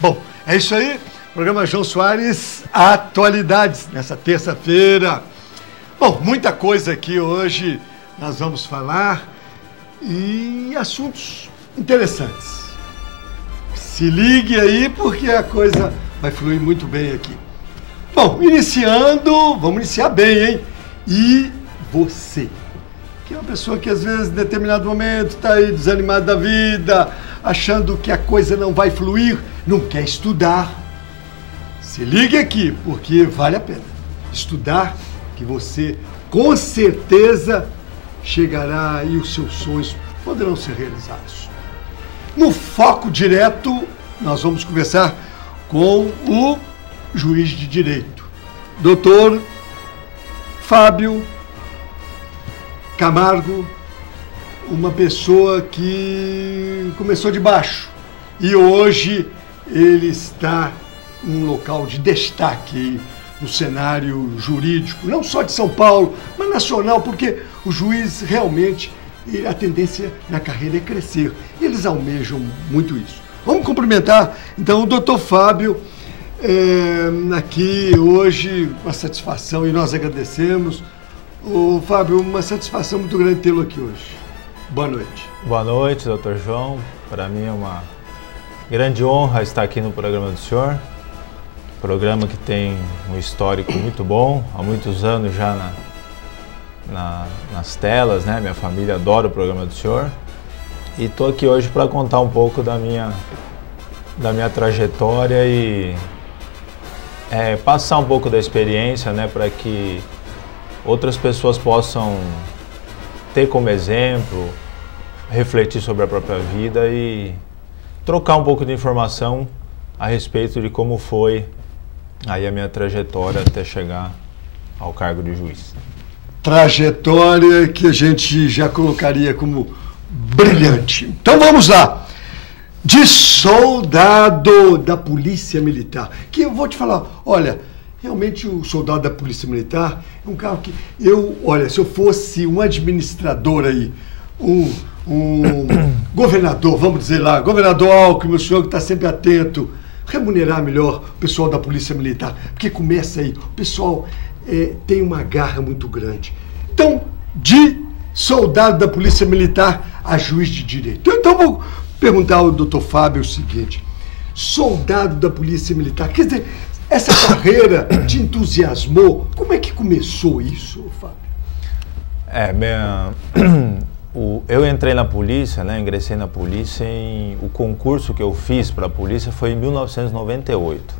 Bom, é isso aí. Programa Jô Soares Atualidades, nessa terça-feira. Bom, muita coisa aqui hoje nós vamos falar e assuntos interessantes. Se ligue aí porque a coisa vai fluir muito bem aqui. Bom, vamos iniciar bem, hein? E você? Que é uma pessoa que às vezes, em determinado momento, está aí desanimado da vida, achando que a coisa não vai fluir, não quer estudar. Se ligue aqui, porque vale a pena estudar, que você, com certeza, chegará e os seus sonhos poderão ser realizados. No Foco Direto, nós vamos conversar com o juiz de direito, Dr. Fábio Camargo, uma pessoa que começou de baixo e hoje ele está em um local de destaque no cenário jurídico, não só de São Paulo, mas nacional, porque o juiz realmente, a tendência na carreira é crescer. E eles almejam muito isso. Vamos cumprimentar, então, o doutor Fábio, aqui hoje, uma satisfação, e nós agradecemos. Ô, Fábio, uma satisfação muito grande tê-lo aqui hoje. Boa noite. Boa noite, doutor João. Para mim é uma grande honra estar aqui no programa do senhor. Programa que tem um histórico muito bom, há muitos anos já nas telas, né? Minha família adora o programa do senhor. E estou aqui hoje para contar um pouco da minha trajetória e passar um pouco da experiência, né? Para que outras pessoas possam ter como exemplo, refletir sobre a própria vida e trocar um pouco de informação a respeito de como foi aí a minha trajetória até chegar ao cargo de juiz. Trajetória que a gente já colocaria como brilhante. Então vamos lá. De soldado da Polícia Militar. Que eu vou te falar, olha, realmente o soldado da Polícia Militar é um carro que olha, se eu fosse um administrador aí, um governador, vamos dizer lá, governador Alckmin, o senhor que está sempre atento, remunerar melhor o pessoal da Polícia Militar, porque começa aí, o pessoal tem uma garra muito grande. Então, de soldado da Polícia Militar a juiz de direito. Então, vou perguntar ao doutor Fábio o seguinte, soldado da Polícia Militar, quer dizer, essa carreira te entusiasmou? Como é que começou isso, Fábio? Eu entrei na polícia, né? Ingressei na polícia o concurso que eu fiz para a polícia foi em 1998.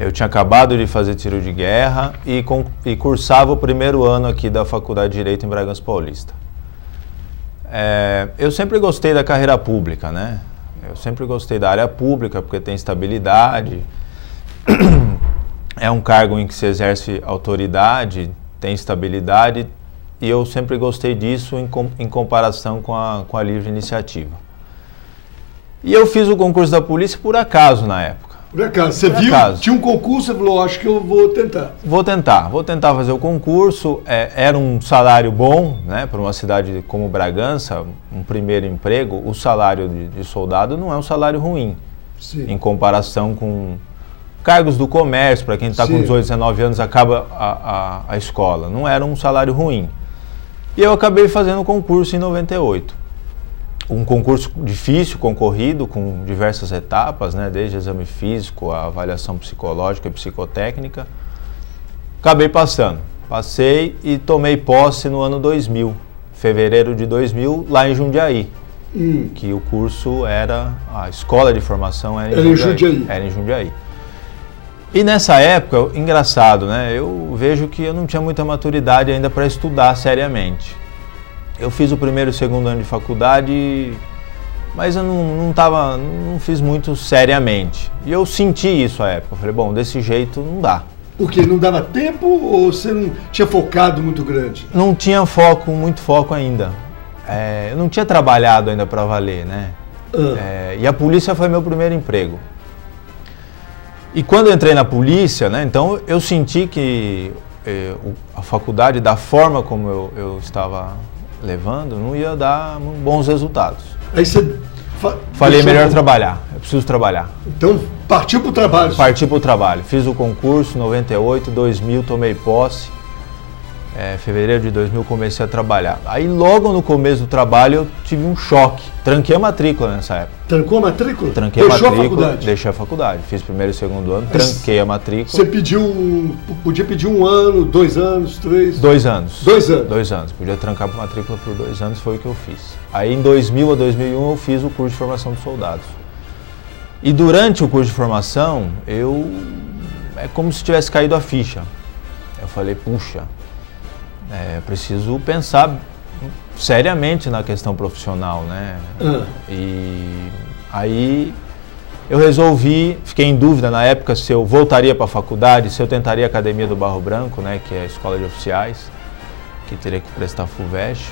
Eu tinha acabado de fazer tiro de guerra e cursava o primeiro ano aqui da Faculdade de Direito em Bragança Paulista. Eu sempre gostei da carreira pública, né? Eu sempre gostei da área pública porque tem estabilidade. É um cargo em que se exerce autoridade, tem estabilidade e eu sempre gostei disso em comparação com a livre iniciativa. E eu fiz o concurso da polícia por acaso na época. Por acaso, você viu? Tinha um concurso, você falou, acho que eu vou tentar. Vou tentar fazer o concurso. Era um salário bom, né? Para uma cidade como Bragança, um primeiro emprego, o salário de soldado não é um salário ruim. Sim. Em comparação com cargos do comércio, para quem está com 18, 19 anos, acaba a escola. Não era um salário ruim. E eu acabei fazendo o concurso em 98. Um concurso difícil, concorrido, com diversas etapas, né? Desde exame físico, a avaliação psicológica e psicotécnica. Acabei passando. Passei e tomei posse no ano 2000, fevereiro de 2000, lá em Jundiaí. Que o curso a escola de formação era em Jundiaí. Era em Jundiaí. E nessa época, engraçado, né? Eu vejo que eu não tinha muita maturidade ainda para estudar seriamente. Eu fiz o primeiro e o segundo ano de faculdade, mas eu não fiz muito seriamente. E eu senti isso à época. Eu falei, bom, desse jeito não dá. Por quê? Não dava tempo ou você não tinha focado muito grande? Não tinha muito foco ainda. Eu não tinha trabalhado ainda para valer, né? E a polícia foi meu primeiro emprego. E quando eu entrei na polícia, né, então eu senti que a faculdade, da forma como eu estava levando, não ia dar bons resultados. Aí você Falei, melhor trabalhar, eu preciso trabalhar. Então, partiu para o trabalho. Parti para o trabalho. Fiz o concurso em 98, 2000, tomei posse. Fevereiro de 2000 comecei a trabalhar. Aí logo no começo do trabalho eu tive um choque. Tranquei a matrícula nessa época. Trancou a matrícula? Tranquei a matrícula, deixei a faculdade. Fiz primeiro e segundo ano, tranquei a matrícula. Você podia pedir 1 ano, 2 anos, 3? 2 anos. 2 anos? 2 anos. Podia trancar a matrícula por 2 anos, foi o que eu fiz. Aí em 2000 a 2001 eu fiz o curso de formação de soldados. E durante o curso de formação, é como se tivesse caído a ficha. Eu falei, puxa, preciso pensar seriamente na questão profissional, né? E aí eu resolvi, fiquei em dúvida na época se eu voltaria para a faculdade, se eu tentaria a Academia do Barro Branco, né, que é a escola de oficiais, que teria que prestar FUVEST.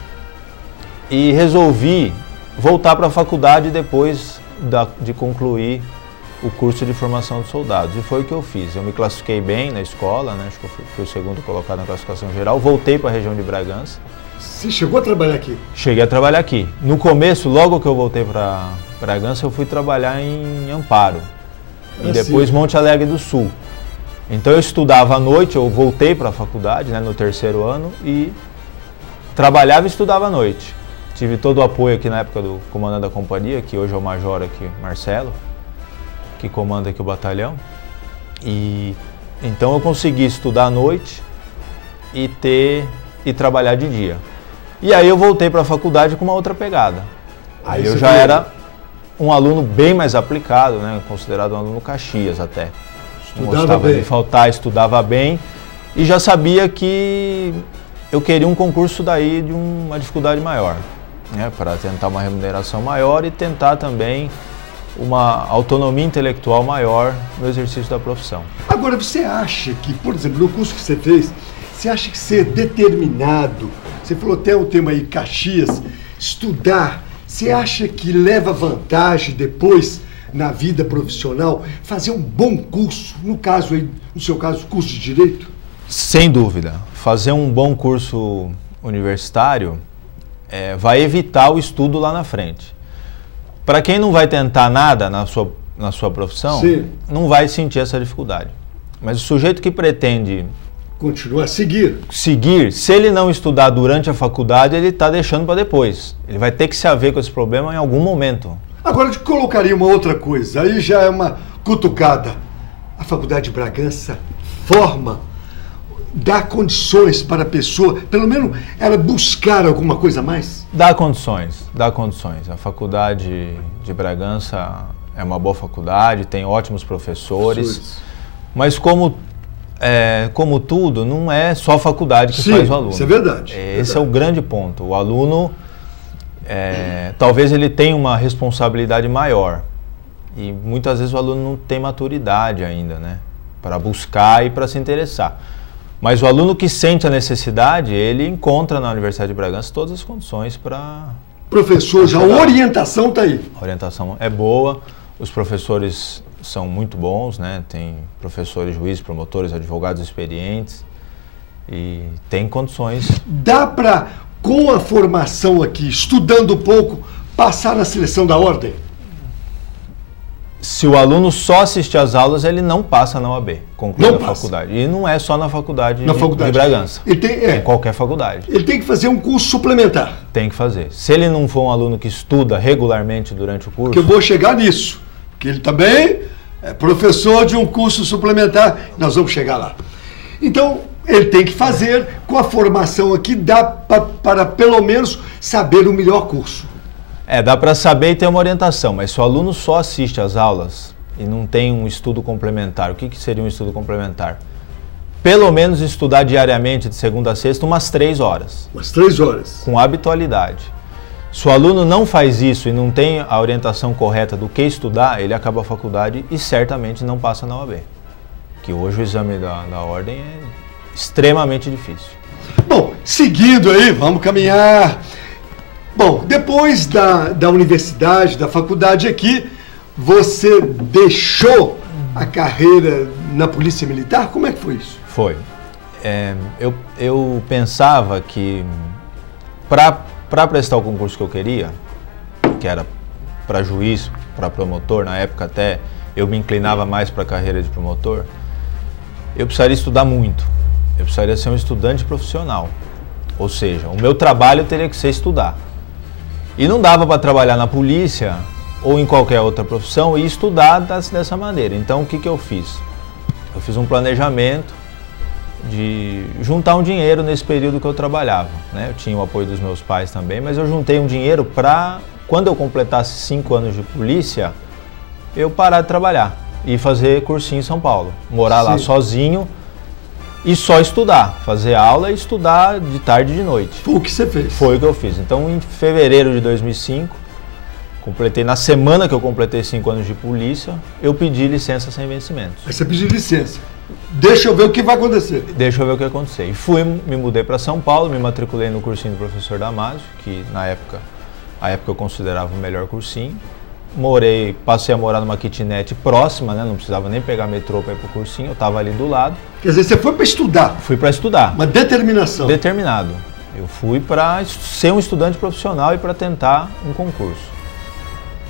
E resolvi voltar para a faculdade depois de concluir o curso de formação de soldados. E foi o que eu fiz. Eu me classifiquei bem na escola, né? Acho que eu fui o segundo colocado na classificação geral. Voltei para a região de Bragança. Você chegou a trabalhar aqui? Cheguei a trabalhar aqui. No começo, logo que eu voltei para Bragança, eu fui trabalhar em Amparo. E depois Monte Alegre do Sul. Então eu estudava à noite, eu voltei para a faculdade, né, no 3º ano, e trabalhava e estudava à noite. Tive todo o apoio aqui na época do comandante da companhia, que hoje é o major aqui, Marcelo, que comanda aqui o batalhão. E então eu consegui estudar à noite e trabalhar de dia. E aí eu voltei para a faculdade com uma outra pegada. Aí eu já era um aluno bem mais aplicado, né, considerado um aluno Caxias até. Não gostava de faltar, estudava bem e já sabia que eu queria um concurso daí de uma dificuldade maior, né, para tentar uma remuneração maior e tentar também uma autonomia intelectual maior no exercício da profissão. Agora, você acha que, por exemplo, no curso que você fez, você acha que ser determinado, você falou até o tema aí, Caxias, estudar, você acha que leva vantagem depois na vida profissional, fazer um bom curso, no caso aí, no seu caso, curso de Direito? Sem dúvida. Fazer um bom curso universitário vai evitar o estudo lá na frente. Para quem não vai tentar nada na sua profissão, sim, não vai sentir essa dificuldade. Mas o sujeito que pretende continuar, seguir, se ele não estudar durante a faculdade, ele está deixando para depois. Ele vai ter que se haver com esse problema em algum momento. Agora, eu te colocaria uma outra coisa, aí já é uma cutucada. A Faculdade de Bragança forma, dá condições para a pessoa, pelo menos ela buscar alguma coisa a mais? Dá condições, dá condições. A Faculdade de Bragança é uma boa faculdade, tem ótimos professores, mas como tudo, não é só a faculdade que faz o aluno. Isso é verdade. Esse é o grande ponto. O aluno, talvez ele tenha uma responsabilidade maior e muitas vezes o aluno não tem maturidade ainda, né, para buscar e para se interessar. Mas o aluno que sente a necessidade, ele encontra na Universidade de Bragança todas as condições para... Professor, já a orientação está aí. A orientação é boa, os professores são muito bons, né? Tem professores, juízes, promotores, advogados experientes e tem condições. Dá para, com a formação aqui, estudando um pouco, passar na seleção da ordem? Se o aluno só assistir às aulas, ele não passa na OAB, conclui a faculdade. E não é só na faculdade de Bragança, em qualquer faculdade. Ele tem que fazer um curso suplementar. Tem que fazer. Se ele não for um aluno que estuda regularmente durante o curso... Porque eu vou chegar nisso, porque ele também é professor de um curso suplementar, nós vamos chegar lá. Então, ele tem que fazer, com a formação aqui, dá para pelo menos saber o melhor curso. Dá para saber e ter uma orientação, mas se o aluno só assiste às aulas e não tem um estudo complementar, o que seria um estudo complementar? Pelo menos estudar diariamente, de segunda a sexta, umas 3 horas. Umas 3 horas. Com habitualidade. Se o aluno não faz isso e não tem a orientação correta do que estudar, ele acaba a faculdade e certamente não passa na OAB. Que hoje o exame da ordem é extremamente difícil. Bom, seguindo aí, vamos caminhar... Bom, depois da universidade, da faculdade aqui, você deixou a carreira na Polícia Militar? Como é que foi isso? Foi. Eu pensava que para prestar o concurso que eu queria, que era para juiz, para promotor, na época até eu me inclinava mais para a carreira de promotor, eu precisaria estudar muito. Eu precisaria ser um estudante profissional. Ou seja, o meu trabalho teria que ser estudar. E não dava para trabalhar na polícia ou em qualquer outra profissão e estudar dessa maneira. Então, o que eu fiz? Eu fiz um planejamento de juntar um dinheiro nesse período que eu trabalhava, né? Eu tinha o apoio dos meus pais também, mas eu juntei um dinheiro para, quando eu completasse 5 anos de polícia, eu parar de trabalhar e fazer cursinho em São Paulo. Morar lá sozinho e só estudar, fazer aula e estudar de tarde e de noite. Foi o que você fez? Foi o que eu fiz. Então, em fevereiro de 2005, na semana que eu completei 5 anos de polícia, eu pedi licença sem vencimentos. Aí você pediu licença. Deixa eu ver o que vai acontecer. Deixa eu ver o que vai acontecer. E me mudei para São Paulo, me matriculei no cursinho do professor Damásio, que na época eu considerava o melhor cursinho. Passei a morar numa kitnet próxima, né? Não precisava nem pegar metrô para ir para o cursinho, eu estava ali do lado. Quer dizer, você foi para estudar? Fui para estudar. Uma determinação? Determinado. Eu fui para ser um estudante profissional e para tentar um concurso.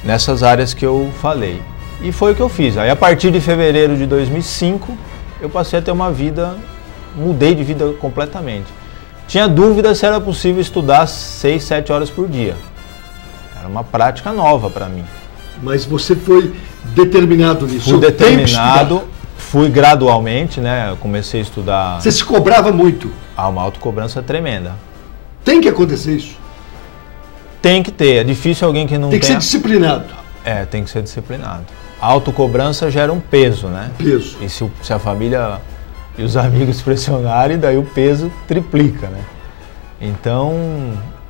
Nessas áreas que eu falei. E foi o que eu fiz. Aí, a partir de fevereiro de 2005, eu passei a ter uma vida, mudei de vida completamente. Tinha dúvida se era possível estudar 6, 7 horas por dia. Era uma prática nova para mim. Mas você foi determinado nisso? Fui determinado, fui gradualmente, né? Eu comecei a estudar... Você se cobrava muito? Uma autocobrança tremenda. Tem que acontecer isso? Tem que ter, é difícil alguém que não tem que ser disciplinado. Tem que ser disciplinado. A autocobrança gera um peso, né? Peso. E se a família e os amigos pressionarem, daí o peso triplica, né? Então,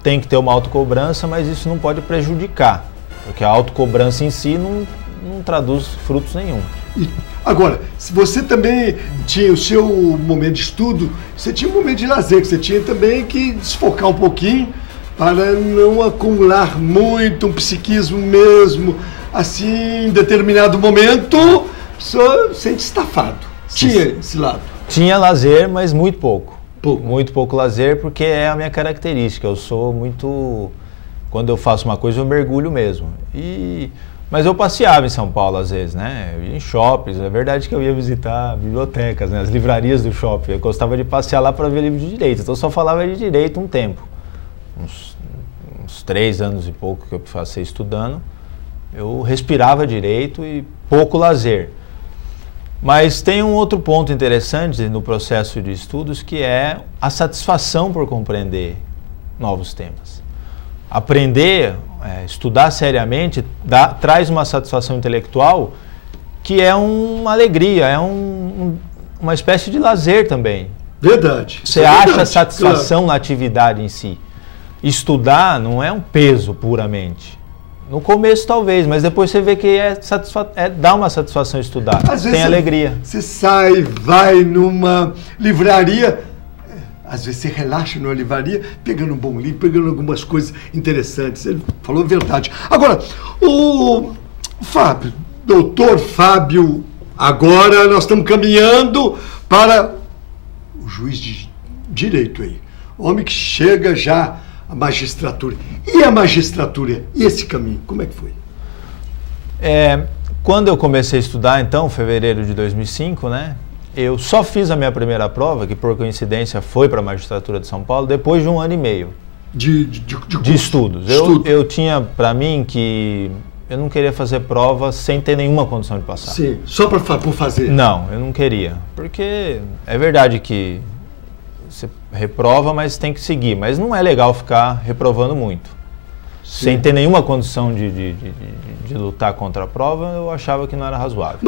tem que ter uma autocobrança, mas isso não pode prejudicar, porque a autocobrança em si não traduz frutos nenhum. Agora, se você também tinha o seu momento de estudo, você tinha um momento de lazer, que você tinha também que desfocar um pouquinho para não acumular muito, um psiquismo mesmo, assim, em determinado momento, só sente estafado. Tinha esse lado? Tinha lazer, mas muito pouco. Muito pouco lazer, porque é a minha característica. Eu sou muito... Quando eu faço uma coisa, eu mergulho mesmo. Mas eu passeava em São Paulo, às vezes, né? Eu ia em shoppings. É verdade que eu ia visitar bibliotecas, né? As livrarias do shopping. Eu gostava de passear lá para ver livro de direito. Então, eu só falava de direito um tempo. Uns 3 anos e pouco que eu passei estudando. Eu respirava direito e pouco lazer. Mas tem um outro ponto interessante no processo de estudos, que é a satisfação por compreender novos temas. Aprender, estudar seriamente, traz uma satisfação intelectual que é uma alegria, é uma espécie de lazer também. Verdade. Você acha satisfação na atividade em si. Estudar não é um peso puramente. No começo talvez, mas depois você vê que dá uma satisfação estudar. Às vezes tem alegria. Você sai, vai numa livraria, às vezes você relaxa numa livraria, pegando um bom livro, pegando algumas coisas interessantes. Ele falou a verdade. Agora, o Fábio, doutor Fábio, agora nós estamos caminhando para o juiz de direito aí. O homem que chega já à magistratura. E a magistratura? E esse caminho? Como é que foi? Quando eu comecei a estudar, então, fevereiro de 2005, né? Eu só fiz a minha primeira prova, que por coincidência foi para a magistratura de São Paulo, depois de 1 ano e meio de estudos. Eu tinha para mim que eu não queria fazer prova sem ter nenhuma condição de passar. Sim, só por fazer? Não, eu não queria. Porque é verdade que você reprova, mas tem que seguir. Mas não é legal ficar reprovando muito. Sim. Sem ter nenhuma condição de lutar contra a prova, eu achava que não era razoável.